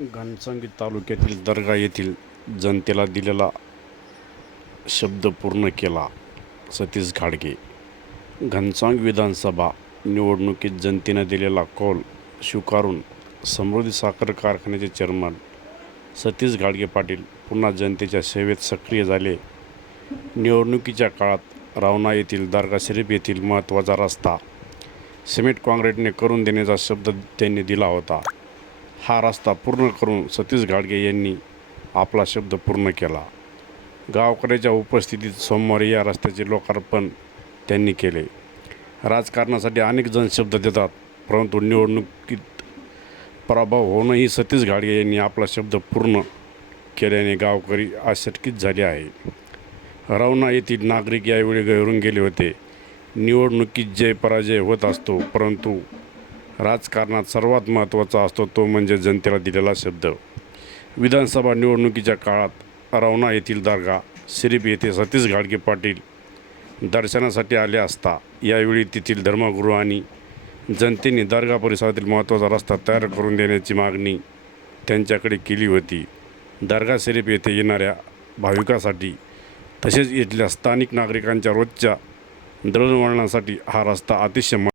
घनसंगी तालुक्यातील दर्गा येथील जनतेला दिलेला शब्द पूर्ण केला सतीश घाडगे. घनसांग विधानसभा निवडणुकीत जनतेनं दिलेला कौल स्वीकारून समृद्धी साखर कारखान्याचे चेअरमन सतीश घाडगे पाटील पुन्हा जनतेच्या सेवेत सक्रिय झाले. निवडणुकीच्या काळात रावणा येथील दर्गा शरीफ येथील महत्त्वाचा रस्ता सिमेंट काँक्रीटने करून देण्याचा शब्द त्यांनी दिला होता. हा रस्ता पूर्ण करून सतीश घाडगे यांनी आपला शब्द पूर्ण केला. गावकऱ्याच्या उपस्थितीत सोमवारी या रस्त्याचे लोकार्पण त्यांनी केले. राजकारणासाठी अनेक जण शब्द देतात परंतु निवडणुकीत पराभव होणंही सतीश घाडगे यांनी आपला शब्द पूर्ण केल्याने गावकरी आशटकीत झाले आहे. रवना येथील नागरिक यावेळी घरून गेले होते. निवडणुकीत जय पराजय होत असतो परंतु राजकारणात सर्वात महत्त्वाचा असतो तो म्हणजे जनतेला दिलेला शब्द. विधानसभा निवडणुकीच्या काळात रवना येथील दर्गा शरीफ येथे सतीश घाडगे पाटील दर्शनासाठी आले असता यावेळी तेथील धर्मगुरू आणि जनतेने दर्गा परिसरातील महत्त्वाचा रस्ता तयार करून देण्याची मागणी त्यांच्याकडे केली होती. दर्गा शरीफ येथे येणाऱ्या भाविकासाठी तसेच इथल्या स्थानिक नागरिकांच्या रोजच्या दळणवळणासाठी हा रस्ता अतिशय